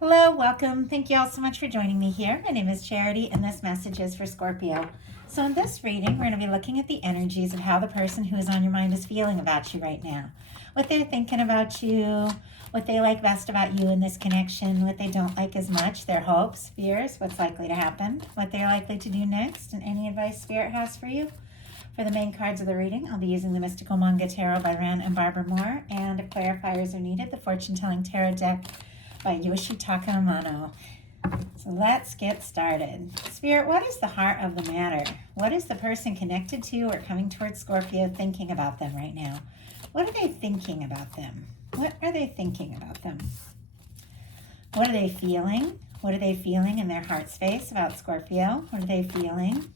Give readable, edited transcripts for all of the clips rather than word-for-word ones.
Hello, welcome. Thank you all so much for joining me here. My name is Charity, and this message is for Scorpio. So, in this reading, we're going to be looking at the energies of how the person who is on your mind is feeling about you right now, what they're thinking about you, what they like best about you in this connection, what they don't like as much, their hopes, fears, what's likely to happen, what they're likely to do next, and any advice Spirit has for you. For the main cards of the reading, I'll be using the Mystical Manga Tarot by Ran and Barbara Moore, and if clarifiers are needed, the Fortune Telling Tarot deck by Yoshitaka Amano. So let's get started. Spirit, what is the heart of the matter? What is the person connected to or coming towards Scorpio thinking about them right now? What are they thinking about them? What are they thinking about them? What are they feeling? What are they feeling in their heart space about Scorpio? What are they feeling?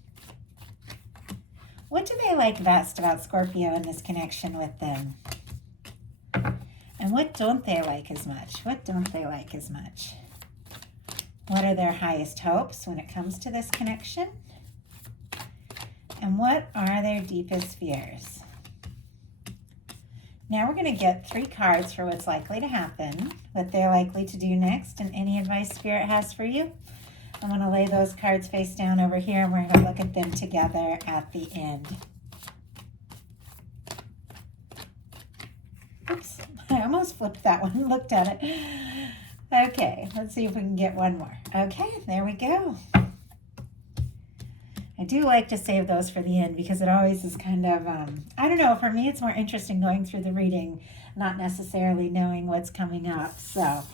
What do they like best about Scorpio in this connection with them? And what don't they like as much? What don't they like as much? What are their highest hopes when it comes to this connection? And what are their deepest fears? Now we're going to get 3 cards for what's likely to happen, what they're likely to do next, and any advice Spirit has for you. I'm going to lay those cards face down over here, and we're going to look at them together at the end. Oops, I almost flipped that one, looked at it. Okay, let's see if we can get one more. Okay, there we go. I do like to save those for the end because it always is kind of, I don't know, for me it's more interesting going through the reading, not necessarily knowing what's coming up. So,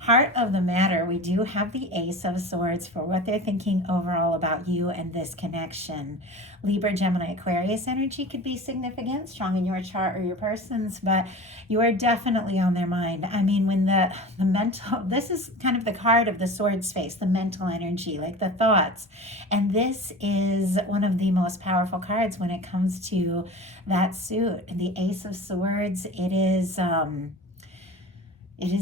heart of the matter, we do have the Ace of Swords for what they're thinking overall about you and this connection. Libra, Gemini, Aquarius energy could be significant, strong in your chart or your person's, but you are definitely on their mind. I mean, when the mental, this is kind of the card of the sword space, the mental energy, like the thoughts. And this is one of the most powerful cards when it comes to that suit. The Ace of Swords, it is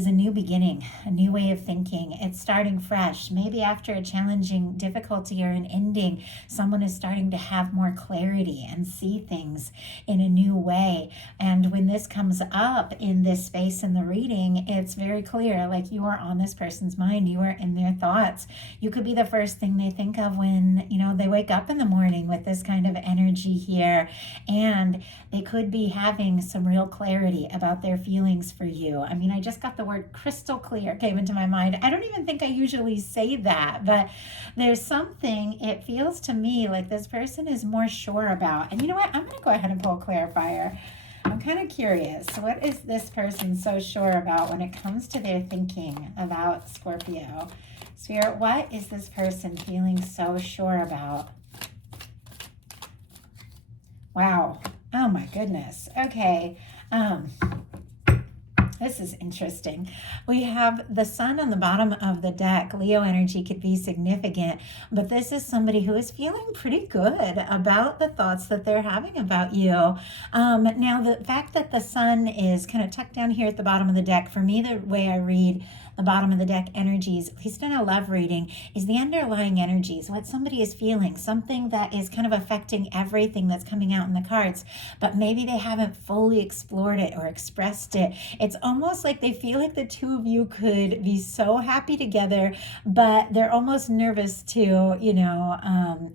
a new beginning, a new way of thinking. It's starting fresh. Maybe after a challenging difficulty or an ending, someone is starting to have more clarity and see things in a new way. And when this comes up in this space in the reading, it's very clear, like you are on this person's mind. You are in their thoughts. You could be the first thing they think of when, they wake up in the morning with this kind of energy here. And they could be having some real clarity about their feelings for you. I mean, I just got the word crystal clear came into my mind. I don't even think I usually say that, but there's something, it feels to me like this person is more sure about. And you know what? I'm going to go ahead and pull a clarifier. I'm kind of curious. What is this person so sure about when it comes to their thinking about Scorpio? Spirit, what is this person feeling so sure about? Wow. Oh my goodness. Okay. This is interesting. We have the sun on the bottom of the deck. Leo energy could be significant, but this is somebody who is feeling pretty good about the thoughts that they're having about you. Now, the fact that the sun is kind of tucked down here at the bottom of the deck, for me, the way I read the bottom of the deck energies, at least in a love reading, is the underlying energies, what somebody is feeling, something that is kind of affecting everything that's coming out in the cards, but maybe they haven't fully explored it or expressed it. It's almost like they feel like the two of you could be so happy together, but they're almost nervous to,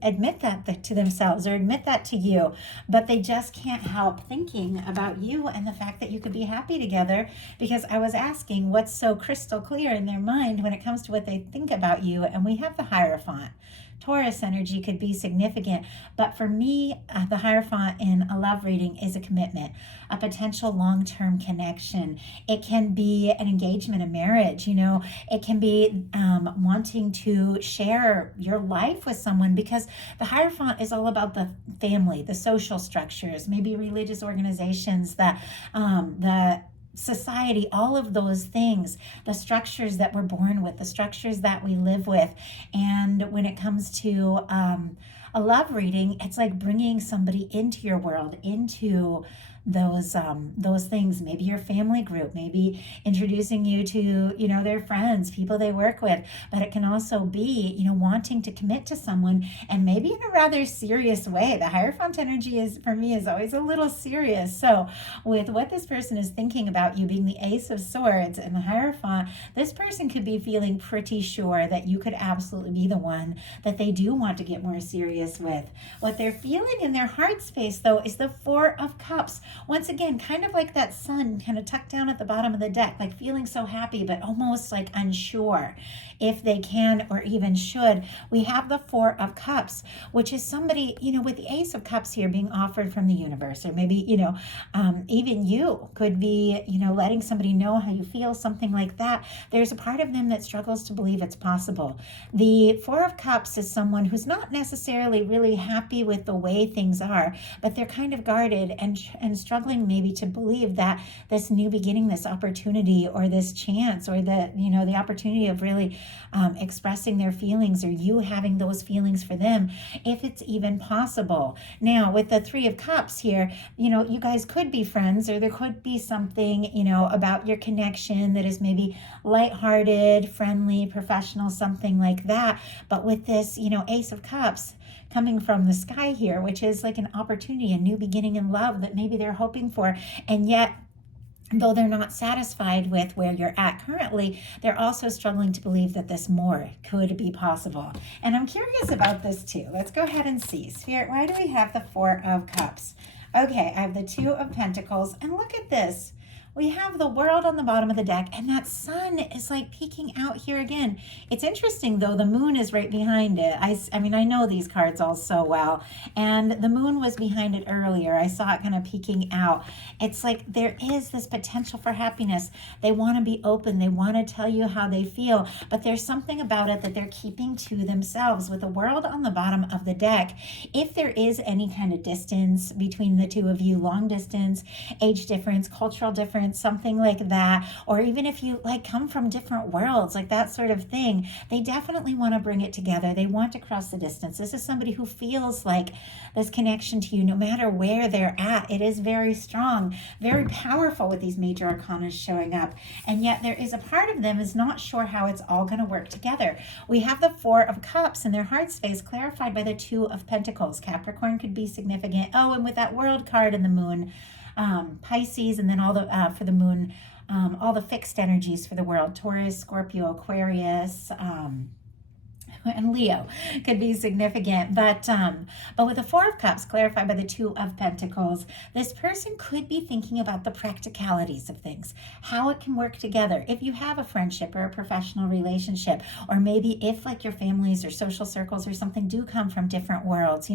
admit that to themselves or admit that to you, but they just can't help thinking about you and the fact that you could be happy together, because I was asking what's so crystal clear in their mind when it comes to what they think about you, and we have the Hierophant. Taurus energy could be significant, but for me, the Hierophant in a love reading is a commitment, a potential long-term connection. It can be an engagement, a marriage, it can be wanting to share your life with someone, because the Hierophant is all about the family, the social structures, maybe religious organizations, the society, all of those things, the structures that we're born with, the structures that we live with. And when it comes to a love reading, it's like bringing somebody into your world, into those things. Maybe your family group, maybe introducing you to, their friends, people they work with. But it can also be, wanting to commit to someone, and maybe in a rather serious way. The Hierophant energy is, for me, is always a little serious. So with what this person is thinking about you being the Ace of Swords and the Hierophant, this person could be feeling pretty sure that you could absolutely be the one that they do want to get more serious with. What they're feeling in their heart space, though, is the Four of Cups. Once again, kind of like that sun kind of tucked down at the bottom of the deck, like feeling so happy, but almost like unsure if they can or even should. We have the Four of Cups, which is somebody, with the Ace of Cups here being offered from the universe, or maybe, even you could be, letting somebody know how you feel, something like that. There's a part of them that struggles to believe it's possible. The Four of Cups is someone who's not necessarily really happy with the way things are, but they're kind of guarded and struggling maybe to believe that this new beginning, this opportunity, or this chance, or the opportunity of really expressing their feelings, or you having those feelings for them, if it's even possible. Now, with the Three of Cups here, you guys could be friends, or there could be something, about your connection that is maybe lighthearted, friendly, professional, something like that. But with this, Ace of Cups coming from the sky here, which is like an opportunity, a new beginning in love that maybe they're hoping for, and yet though they're not satisfied with where you're at currently, they're also struggling to believe that this more could be possible. And I'm curious about this too. Let's go ahead and see. Spirit, why do we have the Four of Cups? Okay, I have the Two of Pentacles, and look at this. We have the World on the bottom of the deck, and that sun is like peeking out here again. It's interesting, though, the moon is right behind it. I mean, I know these cards all so well, and the moon was behind it earlier. I saw it kind of peeking out. It's like there is this potential for happiness. They want to be open. They want to tell you how they feel, but there's something about it that they're keeping to themselves. With the World on the bottom of the deck, if there is any kind of distance between the two of you, long distance, age difference, cultural difference, something like that, or even if you like come from different worlds, like that sort of thing, they definitely want to bring it together. They want to cross the distance. This is somebody who feels like this connection to you no matter where they're at. It is very strong, very powerful with these major arcana showing up, and yet there is a part of them is not sure how it's all going to work together. We have the Four of Cups in their heart space clarified by the Two of Pentacles. Capricorn could be significant. Oh, and with that World card and the moon, Pisces, and then all the for the moon, all the fixed energies for the world, Taurus, Scorpio, Aquarius, and Leo could be significant. But with the Four of Cups clarified by the Two of Pentacles, this person could be thinking about the practicalities of things, how it can work together. If you have a friendship or a professional relationship, or maybe if like your families or social circles or something do come from different worlds,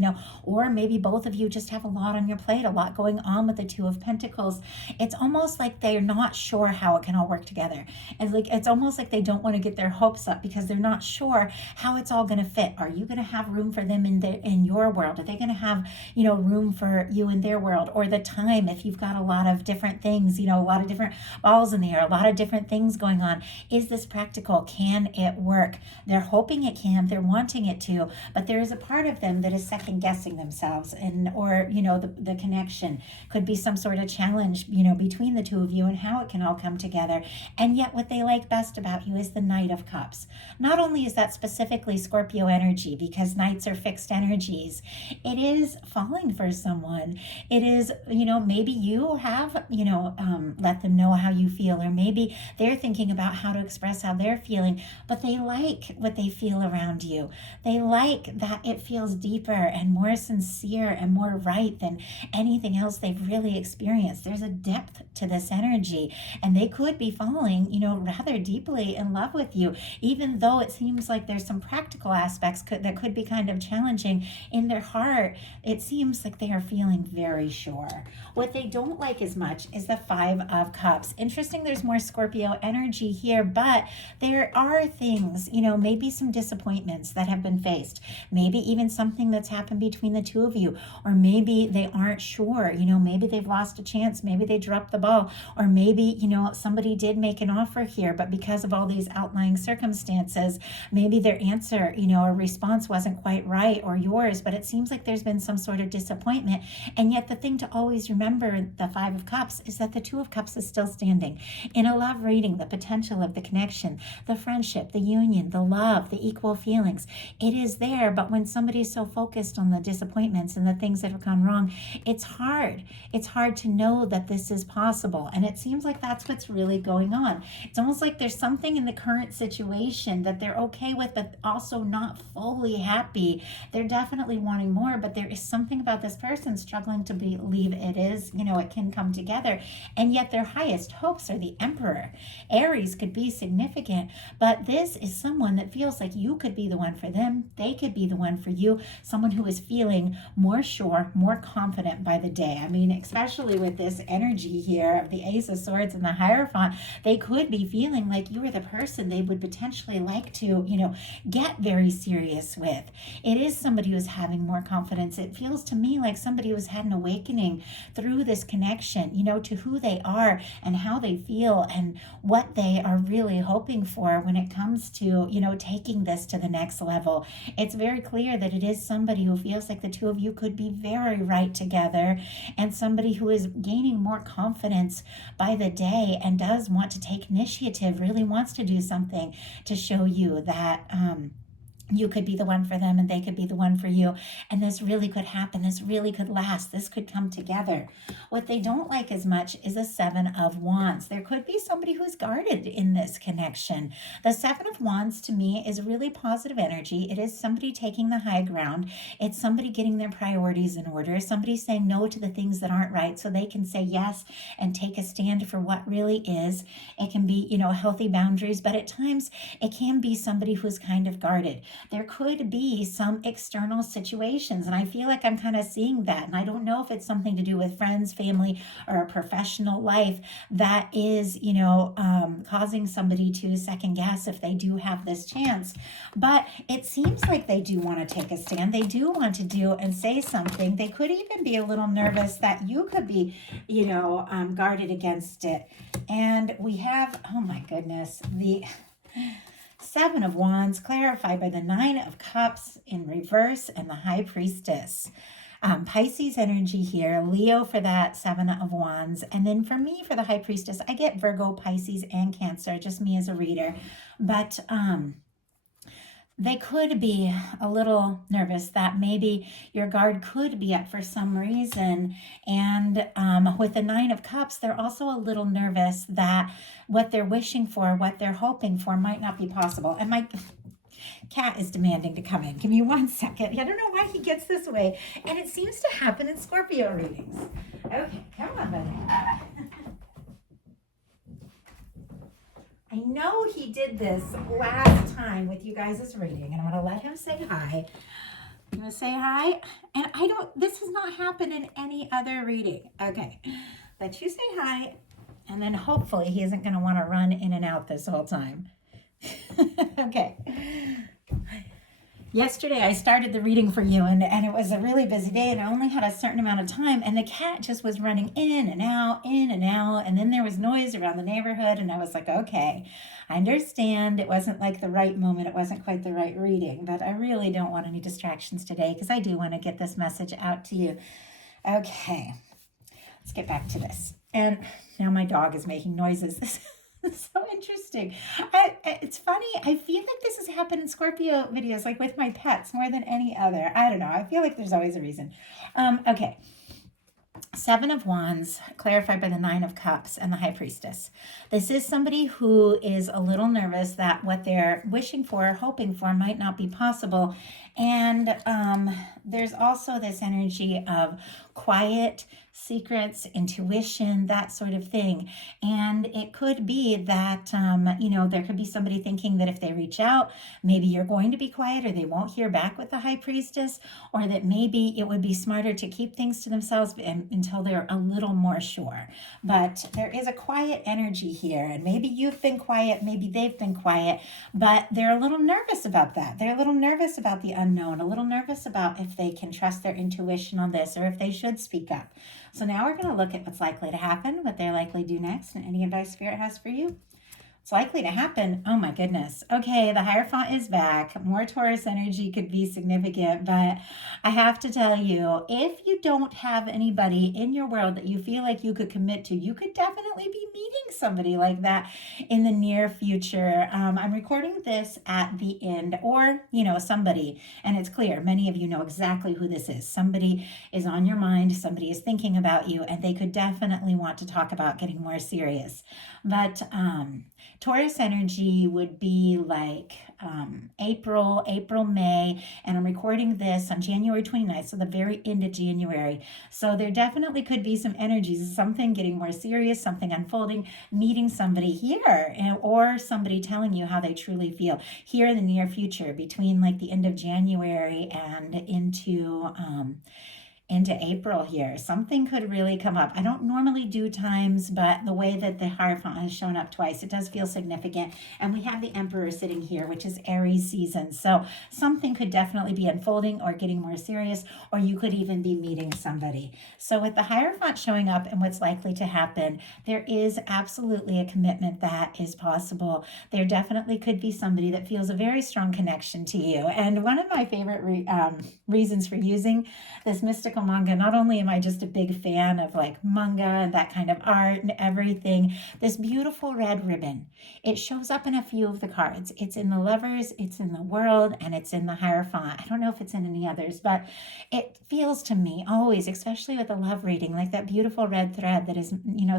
or maybe both of you just have a lot on your plate, a lot going on with the Two of Pentacles, it's almost like they're not sure how it can all work together. It's almost like they don't want to get their hopes up because they're not sure how it's all going to fit. Are you going to have room for them in your world? Are they going to have, room for you in their world? Or the time, if you've got a lot of different things, a lot of different balls in the air, a lot of different things going on. Is this practical? Can it work? They're hoping it can, they're wanting it to, but there is a part of them that is second guessing themselves, or the connection could be some sort of challenge, between the two of you and how it can all come together. And yet what they like best about you is the Knight of Cups. Not only is that specifically Scorpio energy, because knights are fixed energies, it is falling for someone. It is, maybe you have, let them know how you feel, or maybe they're thinking about how to express how they're feeling, but they like what they feel around you. They like that it feels deeper and more sincere and more right than anything else they've really experienced. There's a depth to this energy, and they could be falling, rather deeply in love with you, even though it seems like there's some practical aspects that could be kind of challenging. In their heart, it seems like they are feeling very sure. What they don't like as much is the Five of Cups. Interesting, there's more Scorpio energy here, but there are things, maybe some disappointments that have been faced, maybe even something that's happened between the two of you, or maybe they aren't sure, maybe they've lost a chance, maybe they dropped the ball, or maybe, somebody did make an offer here, but because of all these outlying circumstances, maybe their answer answer, a response wasn't quite right or yours, but it seems like there's been some sort of disappointment. And yet the thing to always remember, the Five of Cups, is that the Two of Cups is still standing. In a love reading, the potential of the connection, the friendship, the union, the love, the equal feelings, it is there. But when somebody's so focused on the disappointments and the things that have gone wrong, it's hard. It's hard to know that this is possible. And it seems like that's what's really going on. It's almost like there's something in the current situation that they're okay with, but also not fully happy. They're definitely wanting more, but there is something about this person struggling to believe it is, it can come together. And yet their highest hopes are the Emperor. Aries could be significant, but this is someone that feels like you could be the one for them. They could be the one for you. Someone who is feeling more sure, more confident by the day. I mean, especially with this energy here of the Ace of Swords and the Hierophant, they could be feeling like you are the person they would potentially like to, get very serious with. It is somebody who's having more confidence. It feels to me like somebody who's had an awakening through this connection, to who they are and how they feel and what they are really hoping for when it comes to, taking this to the next level. It's very clear that it is somebody who feels like the two of you could be very right together, and somebody who is gaining more confidence by the day and does want to take initiative, really wants to do something to show you that you could be the one for them and they could be the one for you. And this really could happen. This really could last. This could come together. What they don't like as much is a Seven of Wands. There could be somebody who's guarded in this connection. The Seven of Wands to me is really positive energy. It is somebody taking the high ground. It's somebody getting their priorities in order. Somebody saying no to the things that aren't right so they can say yes and take a stand for what really is. It can be, healthy boundaries, but at times it can be somebody who's kind of guarded. There could be some external situations, and I feel like I'm kind of seeing that, and I don't know if it's something to do with friends, family, or a professional life that is, causing somebody to second guess if they do have this chance. But it seems like they do want to take a stand. They do want to do and say something. They could even be a little nervous that you could be, guarded against it. And we have, oh my goodness, the Seven of Wands clarified by the Nine of Cups in reverse and the High Priestess. Pisces energy here, Leo for that Seven of Wands. And then for me, for the High Priestess, I get Virgo, Pisces, and Cancer, just me as a reader. But they could be a little nervous that maybe your guard could be up for some reason. And with the Nine of Cups, they're also a little nervous that what they're wishing for, what they're hoping for might not be possible. And my cat is demanding to come in. Give me 1 second. I don't know why he gets this way. And it seems to happen in Scorpio readings. Okay, come on, buddy. I know he did this last time with you guys' reading, and I'm going to let him say hi. I'm going to say hi, and this has not happened in any other reading. Okay, let you say hi, and then hopefully he isn't going to want to run in and out this whole time. Okay. Yesterday I started the reading for you, and it was a really busy day, and I only had a certain amount of time, and the cat just was running in and out, and then there was noise around the neighborhood, and I was like, okay, I understand it wasn't like the right moment, it wasn't quite the right reading, but I really don't want any distractions today because I do want to get this message out to you. Okay, let's get back to this. And now my dog is making noises. It's so interesting. It's funny. I feel like this has happened in Scorpio videos, like with my pets, more than any other. I don't know. I feel like there's always a reason. Okay. Seven of Wands, clarified by the Nine of Cups and the High Priestess. This is somebody who is a little nervous that what they're wishing for, hoping for, might not be possible. And there's also this energy of quiet secrets, intuition, that sort of thing. And it could be that, there could be somebody thinking that if they reach out, maybe you're going to be quiet or they won't hear back with the High Priestess, or that maybe it would be smarter to keep things to themselves until they're a little more sure. But there is a quiet energy here, and maybe you've been quiet, maybe they've been quiet, but they're a little nervous about that. They're a little nervous about the unknown, a little nervous about if they can trust their intuition on this or if they should speak up. So now we're going to look at what's likely to happen, what they're likely to do next, and any advice Spirit has for you. It's likely to happen. Oh my goodness. Okay, the Hierophant is back. More Taurus energy could be significant, but I have to tell you, if you don't have anybody in your world that you feel like you could commit to, you could definitely be meeting somebody like that in the near future. I'm recording this at the end, or, somebody, and it's clear, many of you know exactly who this is. Somebody is on your mind, somebody is thinking about you, and they could definitely want to talk about getting more serious. But Taurus energy would be like April, May, and I'm recording this on January 29th, so the very end of January. So there definitely could be some energies, something getting more serious, something unfolding, meeting somebody here, or somebody telling you how they truly feel here in the near future between like the end of January and into April here. Something could really come up. I don't normally do times, but the way that the Hierophant has shown up twice, it does feel significant. And we have the Emperor sitting here, which is Aries season. So something could definitely be unfolding or getting more serious, or you could even be meeting somebody. So with the Hierophant showing up and what's likely to happen, there is absolutely a commitment that is possible. There definitely could be somebody that feels a very strong connection to you. And one of my favorite reasons for using this mystical manga, not only am I just a big fan of like manga and that kind of art and everything, this beautiful red ribbon, it shows up in a few of the cards. It's in the Lovers, it's in the World, and it's in the Hierophant. I don't know if it's in any others, but it feels to me always, especially with a love reading, like that beautiful red thread that is,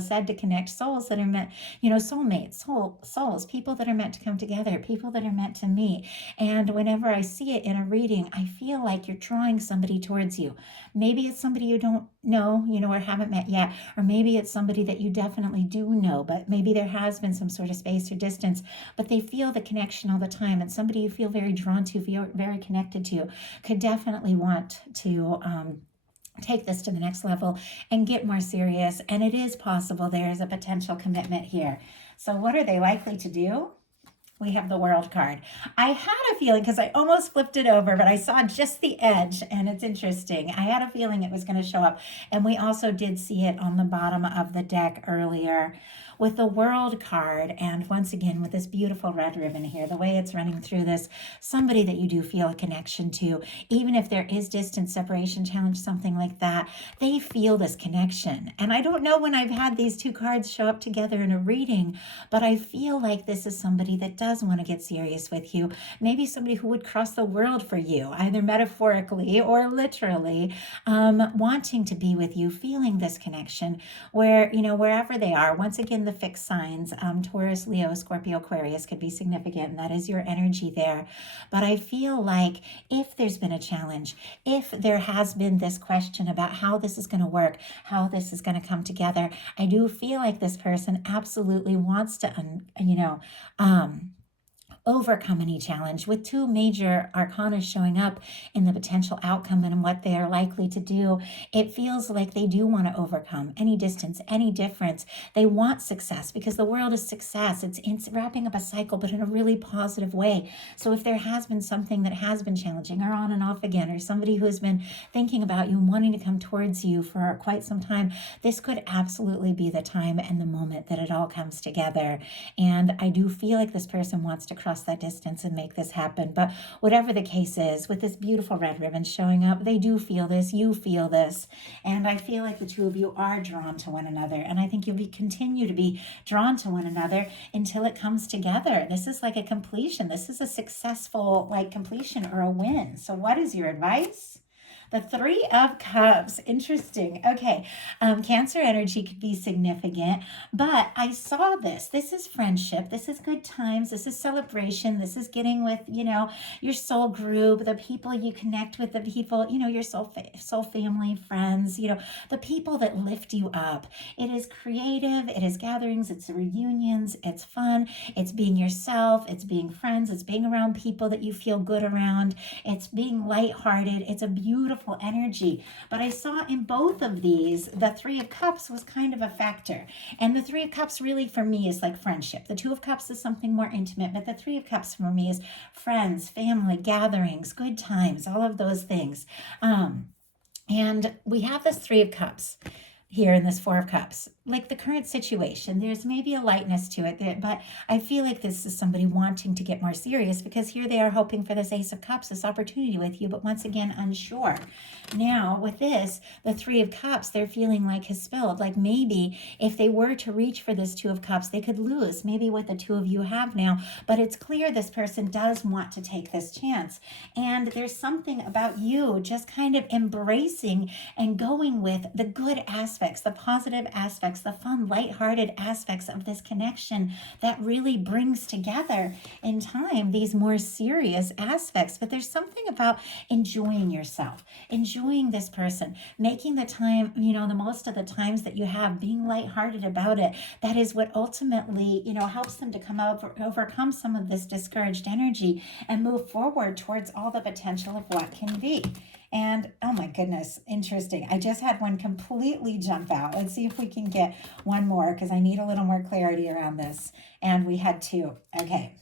said to connect souls that are meant, soulmates, souls, people that are meant to come together, people that are meant to meet. And whenever I see it in a reading, I feel like you're drawing somebody towards you. Maybe it's somebody you don't know, or haven't met yet, or maybe it's somebody that you definitely do know, but maybe there has been some sort of space or distance, but they feel the connection all the time, and somebody you feel very drawn to, feel very connected to, could definitely want to take this to the next level and get more serious. And it is possible there is a potential commitment here. So what are they likely to do? We have the World card. I had a feeling, because I almost flipped it over, but I saw just the edge, and it's interesting. I had a feeling it was going to show up, and we also did see it on the bottom of the deck earlier with the World card, and once again with this beautiful red ribbon here, the way it's running through this, somebody that you do feel a connection to, even if there is distance, separation, challenge, something like that, they feel this connection. And I don't know when I've had these two cards show up together in a reading, but I feel like this is somebody that does want to get serious with you, maybe somebody who would cross the world for you, either metaphorically or literally, wanting to be with you, feeling this connection where, wherever they are. Once again, the fixed signs, Taurus, Leo, Scorpio, Aquarius could be significant, and that is your energy there. But I feel like if there's been a challenge, if there has been this question about how this is going to work, how this is going to come together, I do feel like this person absolutely wants to, overcome any challenge, with two major arcana showing up in the potential outcome and what they are likely to do. It feels like they do want to overcome any distance, any difference. They want success, because the world is success. It's wrapping up a cycle, but in a really positive way. So if there has been something that has been challenging, or on and off again, or somebody who has been thinking about you and wanting to come towards you for quite some time, this could absolutely be the time and the moment that it all comes together. And I do feel like this person wants to cross that distance and make this happen. But whatever the case is, with this beautiful red ribbon showing up, they do feel this, you feel this, and I feel like the two of you are drawn to one another, and I think you'll continue to be drawn to one another until it comes together. This is like a completion. This is a successful completion or a win. So what is your advice? The Three of Cups. Interesting. Okay. Cancer energy could be significant, but I saw this. This is friendship. This is good times. This is celebration. This is getting with, your soul group, the people you connect with, the people, your soul family, friends, the people that lift you up. It is creative. It is gatherings. It's reunions. It's fun. It's being yourself. It's being friends. It's being around people that you feel good around. It's being lighthearted. It's a beautiful energy. But I saw in both of these, the Three of Cups was kind of a factor. And the Three of Cups really for me is like friendship. The Two of Cups is something more intimate, but the Three of Cups for me is friends, family, gatherings, good times, all of those things. And we have this Three of Cups. here in this Four of Cups. Like the current situation, there's maybe a lightness to it, but I feel like this is somebody wanting to get more serious, because here they are hoping for this Ace of Cups, this opportunity with you, but once again, unsure. Now, with this, the Three of Cups, they're feeling like has spilled. Like maybe if they were to reach for this Two of Cups, they could lose, maybe what the two of you have now. But it's clear this person does want to take this chance. And there's something about you just kind of embracing and going with the good aspects, the positive aspects, the fun, lighthearted aspects of this connection that really brings together in time these more serious aspects. But there's something about enjoying yourself, enjoying this person, making the time, the most of the times that you have, being lighthearted about it. That is what ultimately, helps them to overcome some of this discouraged energy and move forward towards all the potential of what can be. And oh my goodness, interesting. I just had one completely jump out. Let's see if we can get one more, because I need a little more clarity around this. And we had two. Okay.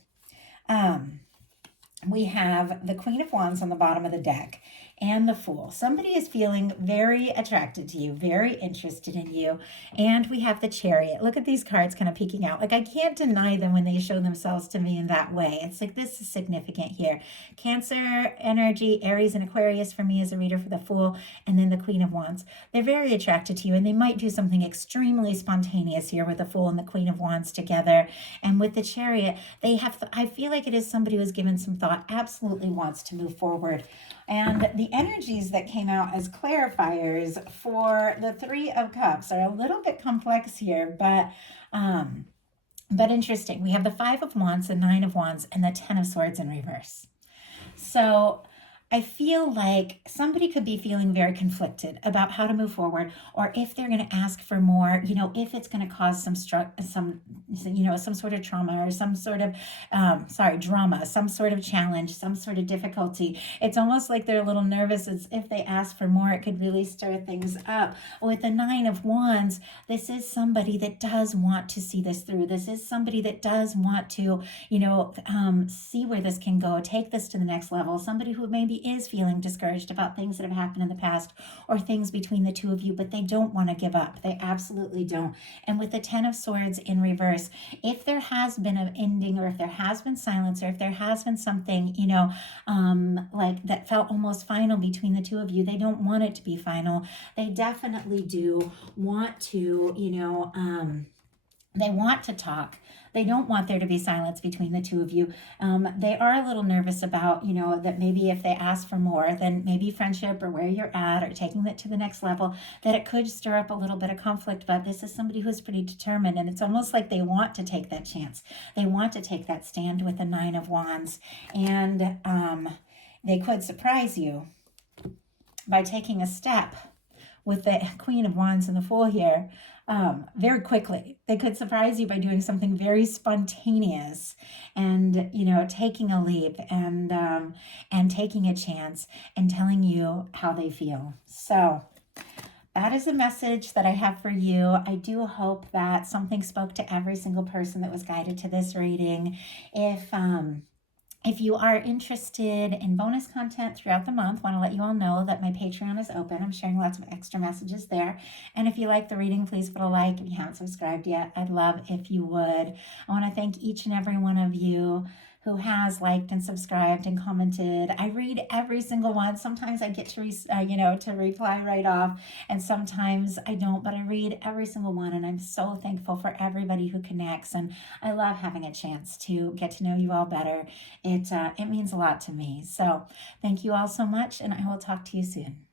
We have the Queen of Wands on the bottom of the deck and the Fool. Somebody is feeling very attracted to you, very interested in you. And we have the Chariot. Look at these cards kind of peeking out. Like, I can't deny them when they show themselves to me in that way. It's like, this is significant here. Cancer energy, Aries and Aquarius for me as a reader for the Fool, and then the Queen of Wands. They're very attracted to you, and they might do something extremely spontaneous here with the Fool and the Queen of Wands together. And with the Chariot, I feel like it is somebody who's given some thought, absolutely wants to move forward. And the energies that came out as clarifiers for the Three of Cups are a little bit complex here, but interesting. We have the Five of Wands, the Nine of Wands, and the Ten of Swords in reverse. So I feel like somebody could be feeling very conflicted about how to move forward, or if they're going to ask for more, if it's going to cause some sort of trauma, or some sort of, drama, some sort of challenge, some sort of difficulty. It's almost like they're a little nervous. It's if they ask for more, it could really stir things up. With the Nine of Wands, this is somebody that does want to see this through. This is somebody that does want to, see where this can go, take this to the next level. Somebody who maybe is feeling discouraged about things that have happened in the past, or things between the two of you, but they don't want to give up. They absolutely don't. And with the Ten of Swords in reverse, if there has been an ending, or if there has been silence, or if there has been something, like that felt almost final between the two of you, they don't want it to be final. They definitely do want to, they want to talk. They don't want there to be silence between the two of you. They are a little nervous about, that maybe if they ask for more, then maybe friendship, or where you're at, or taking it to the next level, that it could stir up a little bit of conflict. But this is somebody who's pretty determined, and it's almost like they want to take that chance. They want to take that stand with the Nine of Wands, and they could surprise you by taking a step with the Queen of Wands and the Fool here. Very quickly. They could surprise you by doing something very spontaneous, and taking a leap, and taking a chance, and telling you how they feel. So that is a message that I have for you. I do hope that something spoke to every single person that was guided to this reading. If you are interested in bonus content throughout the month, want to let you all know that my Patreon is open. I'm sharing lots of extra messages there. And if you like the reading, please put a like. If you haven't subscribed yet, I'd love if you would. I want to thank each and every one of you who has liked and subscribed and commented. I read every single one. Sometimes I get to reply right off, and sometimes I don't, but I read every single one, and I'm so thankful for everybody who connects, and I love having a chance to get to know you all better. It means a lot to me. So thank you all so much, and I will talk to you soon.